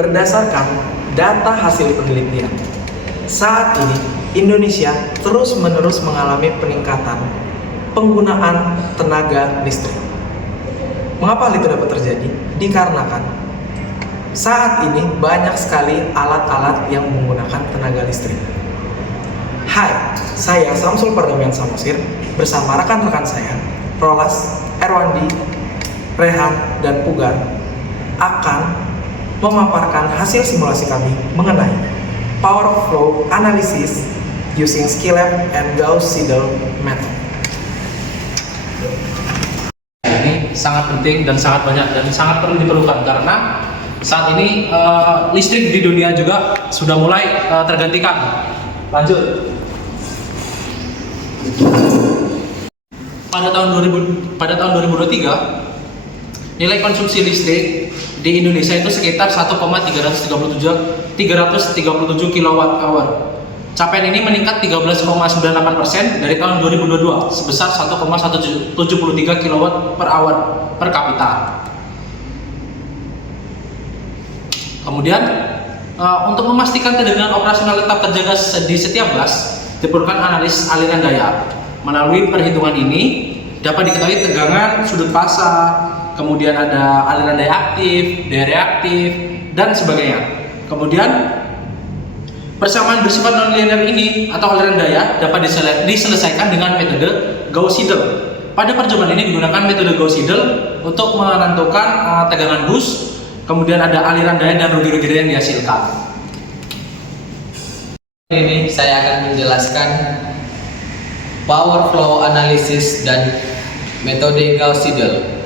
Berdasarkan data hasil penelitian, saat ini Indonesia terus-menerus mengalami peningkatan penggunaan tenaga listrik. Mengapa hal itu dapat terjadi? Dikarenakan saat ini banyak sekali alat-alat yang menggunakan tenaga listrik. Hai, saya Samsul Pardamian Samosir bersama rekan-rekan saya, Rolas, Erwandi, Rehan, dan Pugar akan memaparkan hasil simulasi kami mengenai power flow analysis using Skylab and Gauss-Seidel method. Ini sangat penting dan sangat banyak dan sangat perlu diperlukan karena saat ini listrik di dunia juga sudah mulai tergantikan. Lanjut. Pada tahun 2023 nilai konsumsi listrik di Indonesia itu sekitar 1,337 kWh. Capaian ini meningkat 13,98% dari tahun 2022 sebesar 1,173 kW/h per kapita. Kemudian untuk memastikan kedengaran operasional tetap terjaga di setiap bus, diperlukan analis aliran daya. Melalui perhitungan ini dapat diketahui tegangan, sudut fasa, kemudian ada aliran daya aktif, daya reaktif, dan sebagainya. Kemudian persamaan bersifat nonlinear ini atau aliran daya dapat diselesaikan dengan metode Gauss-Seidel. Pada percobaan ini digunakan metode Gauss-Seidel untuk menentukan tegangan bus, kemudian ada aliran daya dan rugi-rugi daya yang dihasilkan. Ini saya akan menjelaskan power flow analysis dan metode Gauss-Seidel.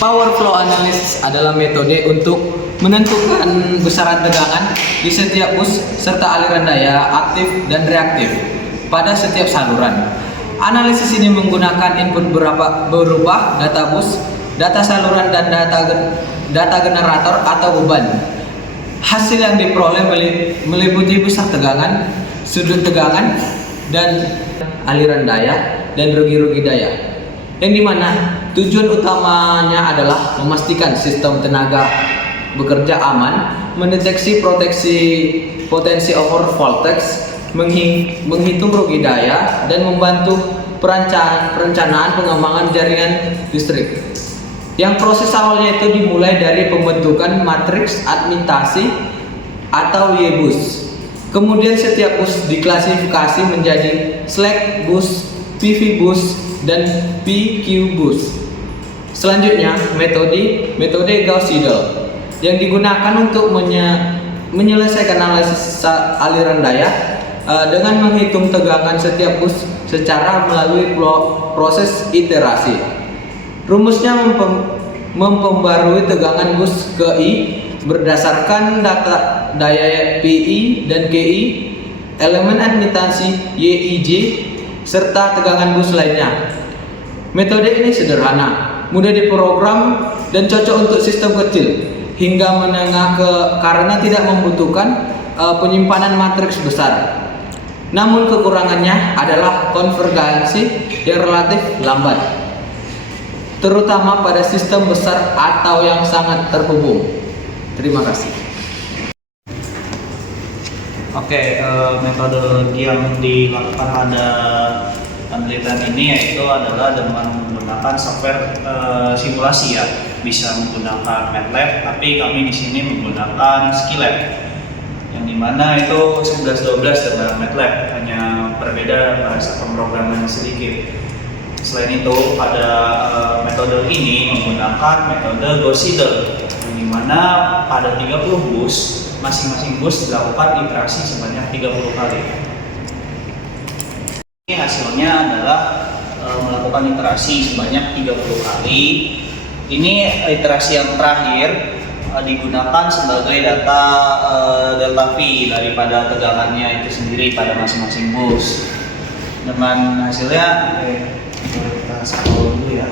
Power flow analysis adalah metode untuk menentukan besaran tegangan di setiap bus serta aliran daya aktif dan reaktif pada setiap saluran. Analisis ini menggunakan input berupa data bus, data saluran, dan data generator atau beban. Hasil yang diperoleh meliputi besar tegangan, sudut tegangan, dan aliran daya dan rugi-rugi daya. Yang dimana tujuan utamanya adalah memastikan sistem tenaga bekerja aman, mendeteksi potensi over voltage, menghitung rugi daya, dan membantu perencanaan pengembangan jaringan listrik. Yang proses awalnya itu dimulai dari pembentukan matriks admintasi atau Y-bus. Kemudian setiap bus diklasifikasi menjadi slack bus, PV bus, dan PQ bus. Selanjutnya metode Gauss-Seidel yang digunakan untuk menyelesaikan analisis aliran daya dengan menghitung tegangan setiap bus secara melalui proses iterasi. Rumusnya memperbarui tegangan bus ke I berdasarkan data daya PI dan GI, elemen admitansi YIJ, serta tegangan bus lainnya. Metode ini sederhana, mudah diprogram, dan cocok untuk sistem kecil hingga menengah karena tidak membutuhkan penyimpanan matriks besar. Namun kekurangannya adalah konvergensi yang relatif lambat, terutama pada sistem besar atau yang sangat terhubung. Terima kasih. Oke, metodologi yang dilakukan pada penelitian ini yaitu adalah dengan menggunakan software simulasi ya, bisa menggunakan MATLAB, tapi kami di sini menggunakan Skylab, yang dimana itu 11-12 dengan MATLAB, hanya berbeda bahasa pemrograman sedikit. Selain itu, pada metode ini menggunakan metode Gauss-Seidel, yang dimana pada 30 bus, masing-masing bus dilakukan iterasi sebanyak 30 kali. Ini hasilnya adalah melakukan iterasi sebanyak 30 kali. Ini iterasi yang terakhir digunakan sebagai data delta V daripada tegangannya itu sendiri pada masing-masing bus. Dengan hasilnya kita scroll dulu ya.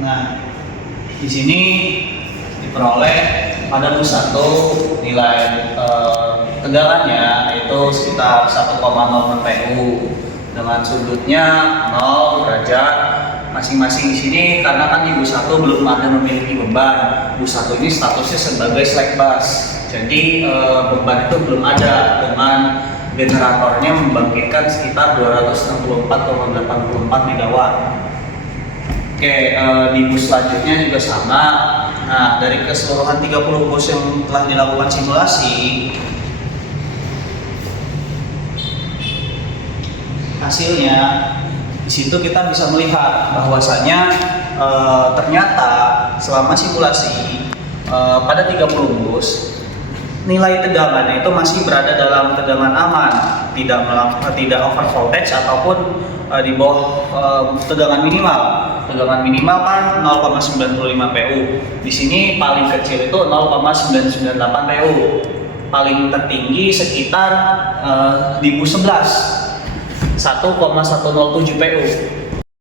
Nah, di sini diperoleh pada bus 1 nilai tegangannya itu sekitar 1,06 PU dengan sudutnya 0 derajat, masing-masing di sini karena kan di bus 1 belum ada memiliki beban. Bus 1 ini statusnya sebagai slack bus. Jadi beban itu belum ada dengan generatornya membangkitkan sekitar 264,84 MW. Oke, di bus selanjutnya juga sama. Nah, dari keseluruhan 30 bus yang telah dilakukan simulasi, hasilnya di situ kita bisa melihat bahwasanya ternyata selama simulasi pada 30 bus nilai tegangannya itu masih berada dalam tegangan aman, tidak over voltage ataupun di bawah tegangan minimal. Tegangan minimal kan 0,95 PU. Di sini paling kecil itu 0,998 PU. Paling tertinggi sekitar di bus 11 1,107 PU.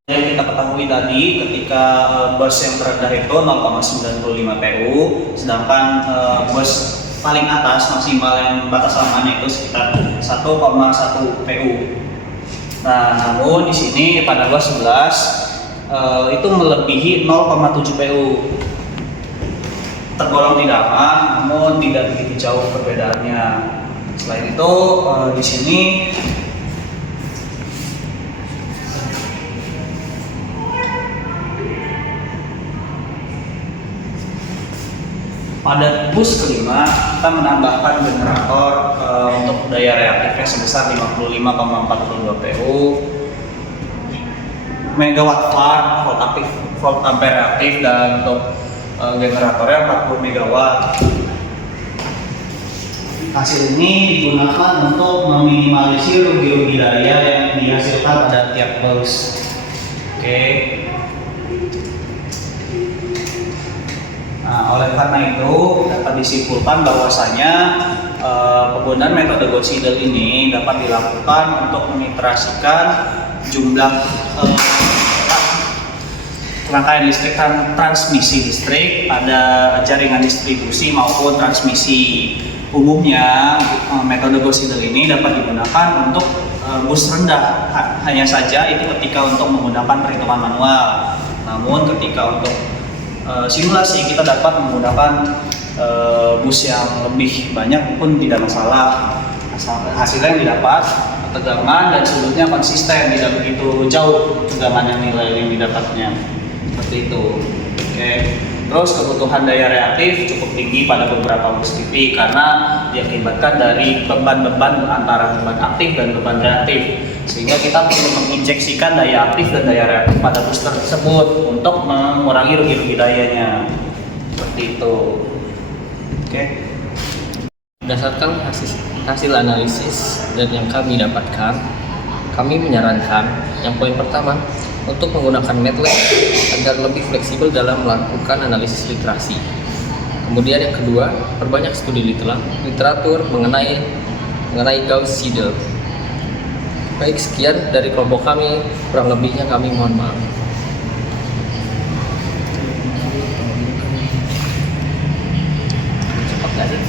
Yang kita ketahui tadi ketika bus yang terendah itu 0,95 PU, sedangkan bus paling atas maksimal yang batas amannya itu sekitar 1,1 PU. Nah, namun di sini pada bus 11 itu melebihi 0,7 PU. Tergolong tidak aman, namun tidak begitu jauh perbedaannya. Selain itu di sini pada bus kelima kita menambahkan generator untuk daya reaktifnya sebesar 55,42 PU, megawatt farm, volt ampere reaktif, dan untuk generatornya 40 megawatt. Hasil ini digunakan untuk meminimalisir rugi-rugi daya yang dihasilkan pada tiap bus. Oke. Nah, oleh karena itu dapat disimpulkan bahwasanya penggunaan metode Gauss-Seidel ini dapat dilakukan untuk mengiterasikan jumlah rangkaian listrik dan transmisi listrik pada jaringan distribusi maupun transmisi. Umumnya metode Gauss-Seidel ini dapat digunakan untuk bus rendah, hanya saja itu ketika untuk menggunakan perhitungan manual. Namun ketika untuk simulasi kita dapat menggunakan bus yang lebih banyak pun tidak masalah. Hasilnya yang didapat tegangan dan sudutnya konsisten, tidak begitu jauh tegangan yang nilai yang didapatnya, seperti itu. Oke. Terus kebutuhan daya reaktif cukup tinggi pada beberapa bus TV karena diakibatkan dari beban-beban antara beban aktif dan beban reaktif, sehingga kita perlu menginjeksikan daya aktif dan daya reaktif pada bus tersebut untuk mengurangi rugi-rugi dayanya, seperti itu. Oke. Berdasarkan hasil analisis dan yang kami dapatkan, kami menyarankan yang poin pertama untuk menggunakan MATLAB agar lebih fleksibel dalam melakukan analisis literasi. Kemudian yang kedua, perbanyak studi literatur mengenai Gauss-Seidel. Baik, sekian dari kelompok kami, kurang lebihnya kami mohon maaf. Cepat gak sih?